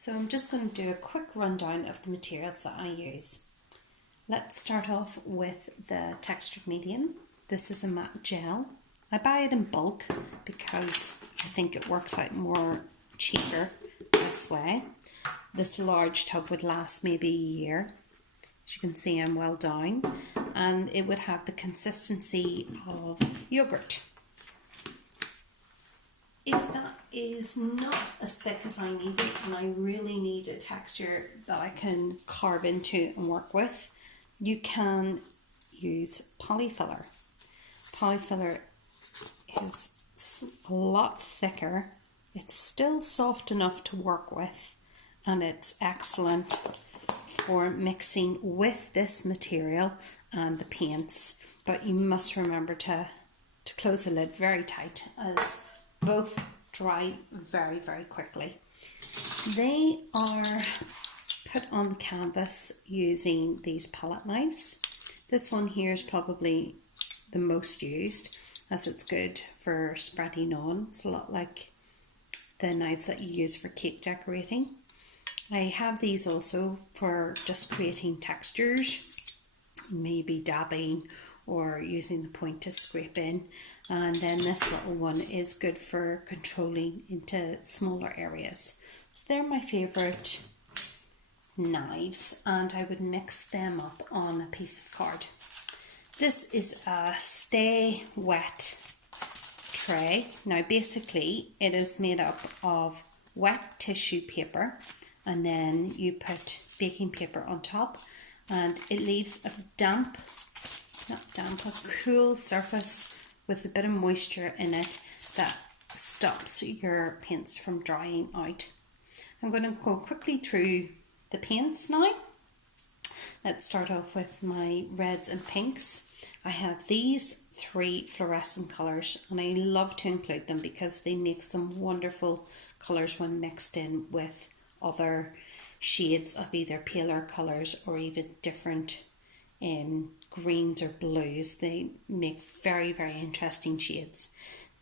So I'm just going to do a quick rundown of the materials that I use. Let's start off with the textured medium. This is a matte gel. I buy it in bulk because I think it works out more cheaper this way. This large tub would last maybe a year. As you can see, I'm well down, and it would have the consistency of yogurt. If that is not as thick as I need it, and I really need a texture that I can carve into and work with, you can use polyfiller. Polyfiller is a lot thicker. It's still soft enough to work with, and it's excellent for mixing with this material and the paints. But you must remember to close the lid very tight, as both dry very, very quickly. They are put on the canvas using these palette knives. This one here is probably the most used, as it's good for spreading on. It's a lot like the knives that you use for cake decorating. I have these also for just creating textures, maybe dabbing or using the point to scrape in. And then this little one is good for controlling into smaller areas. So they're my favourite knives, and I would mix them up on a piece of card. This is a stay wet tray. Now basically it is made up of wet tissue paper, and then you put baking paper on top, and it leaves a a cool surface with a bit of moisture in it that stops your paints from drying out. I'm going to go quickly through the paints now. Let's start off with my reds and pinks. I have these 3 fluorescent colours, and I love to include them because they make some wonderful colours when mixed in with other shades of either paler colours or even different greens or blues. They make very, very interesting shades.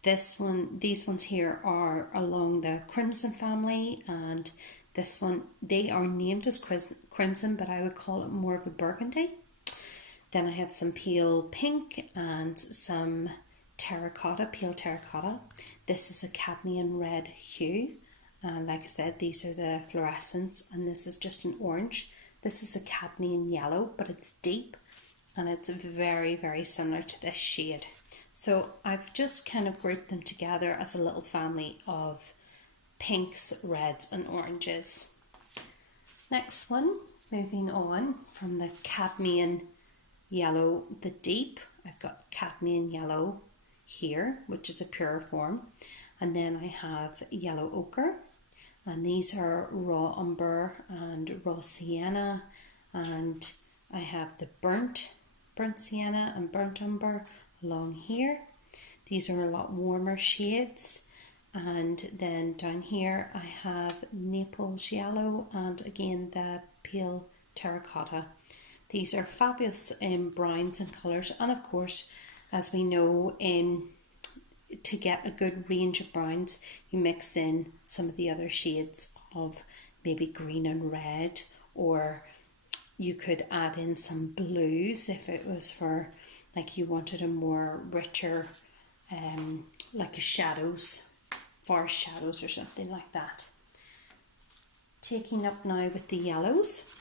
These ones here are along the crimson family, and this one, they are named as crimson, but I would call it more of a burgundy. Then I have some pale pink and some terracotta, pale terracotta. This is a cadmium red hue, and like I said, these are the fluorescents, and this is just an orange. This is a cadmium yellow, but it's deep, and it's very, very similar to this shade. So I've just kind of grouped them together as a little family of pinks, reds and oranges. Next one, moving on from the cadmium yellow, the deep, I've got cadmium yellow here, which is a pure form, and then I have yellow ochre, and these are raw umber and raw sienna, and I have the burnt sienna and burnt umber along here. These are a lot warmer shades, and then down here I have Naples yellow and again the pale terracotta. These are fabulous browns and colours, and of course, as we know, to get a good range of browns, you mix in some of the other shades of maybe green and red, or you could add in some blues if it was for, like, you wanted a more richer, like a shadows, forest shadows or something like that. Taking up now with the yellows,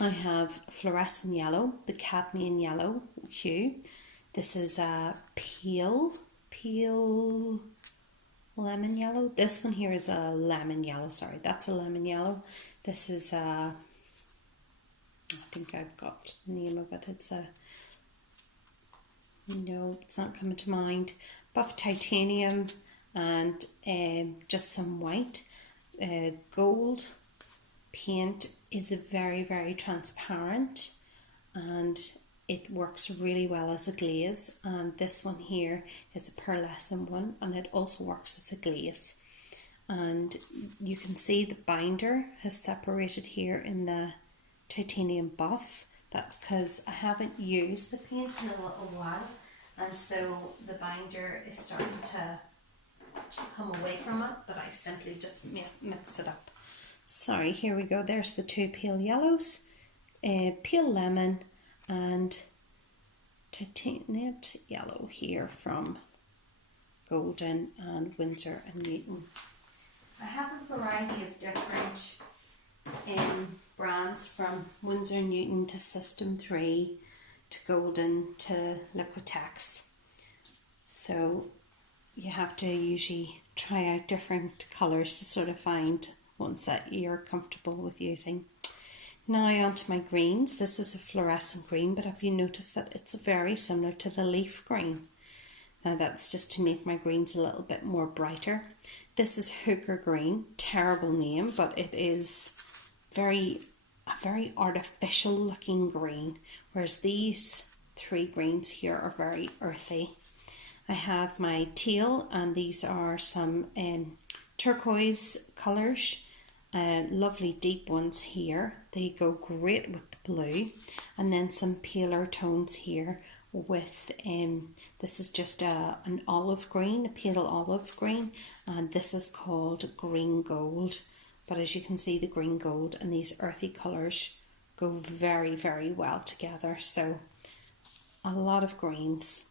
I have fluorescent yellow, the cadmium yellow hue. This is a pale lemon yellow. This one here is a lemon yellow, sorry, that's a lemon yellow. This is a, I think I've got the name of it, it's a, no, it's not coming to mind, buff titanium, and just some white. Gold paint is a very, very transparent, and it works really well as a glaze, and this one here is a pearlescent one, and it also works as a glaze. And you can see the binder has separated here in the titanium buff. That's because I haven't used the paint in a little while, and so the binder is starting to come away from it, but I simply just mix it up. Sorry, here we go. There's the two pale yellows, pale lemon and titaniate yellow here from Golden and Winsor and Newton. I have a variety of different brands, from Winsor and Newton to System 3 to Golden to Liquitex. So you have to usually try out different colours to sort of find ones that you're comfortable with using. Now onto my greens. This is a fluorescent green, but have you noticed that it's very similar to the leaf green? Now that's just to make my greens a little bit more brighter. This is hooker green, terrible name, but it is a very artificial looking green, whereas these three greens here are very earthy. I have my teal, and these are some turquoise colours, lovely deep ones here. They go great with the blue, and then some paler tones here with this is just an olive green, a pale olive green, and this is called green gold. But as you can see, the green gold and these earthy colours go very, very well together. So a lot of greens.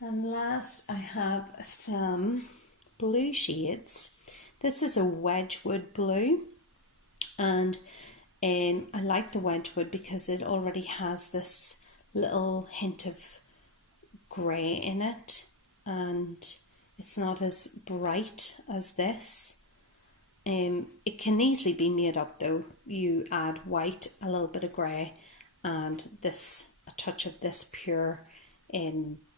And last I have some blue shades. This is a Wedgwood blue, and I like the Wedgwood because it already has this little hint of grey in it, and it's not as bright as this. It can easily be made up though. You add white, a little bit of grey, and a touch of this pure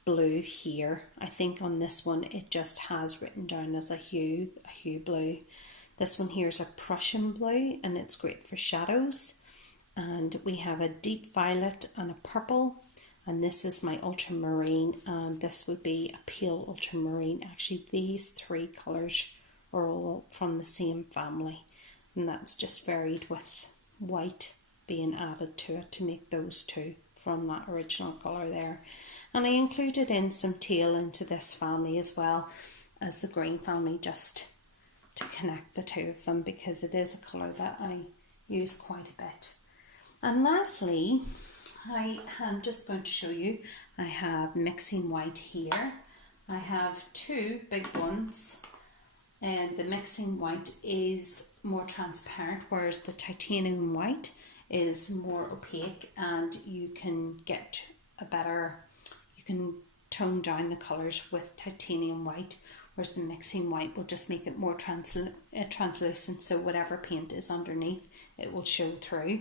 blue here. I think on this one it just has written down as a hue blue. This one here is a Prussian blue, and it's great for shadows. And we have a deep violet and a purple, and this is my ultramarine, and this would be a pale ultramarine. Actually, these three colours are all from the same family, and that's just varied with white being added to it to make those two from that original colour there. And I included in some teal into this family as well as the green family, just to connect the two of them, because it is a colour that I use quite a bit. And lastly, I am just going to show you, I have mixing white here. I have two big ones, and the mixing white is more transparent, whereas the titanium white is more opaque, and you can get you can tone down the colours with titanium white, whereas the mixing white will just make it more translucent, so whatever paint is underneath, it will show through.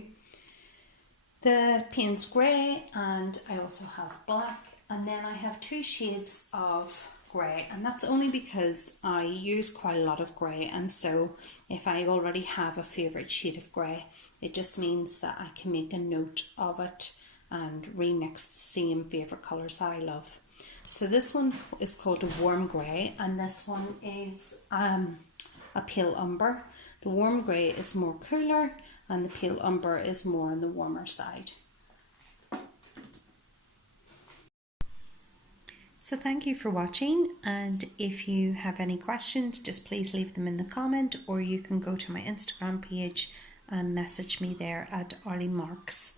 The paint's grey, and I also have black, and then I have two shades of grey, and that's only because I use quite a lot of grey, and so if I already have a favourite shade of grey, it just means that I can make a note of it and remix the same favourite colours that I love. So this one is called a warm grey, and this one is a pale umber. The warm grey is more cooler, and the pale umber is more on the warmer side. So thank you for watching, and if you have any questions, just please leave them in the comment, or you can go to my Instagram page and message me there at Arlie Marks.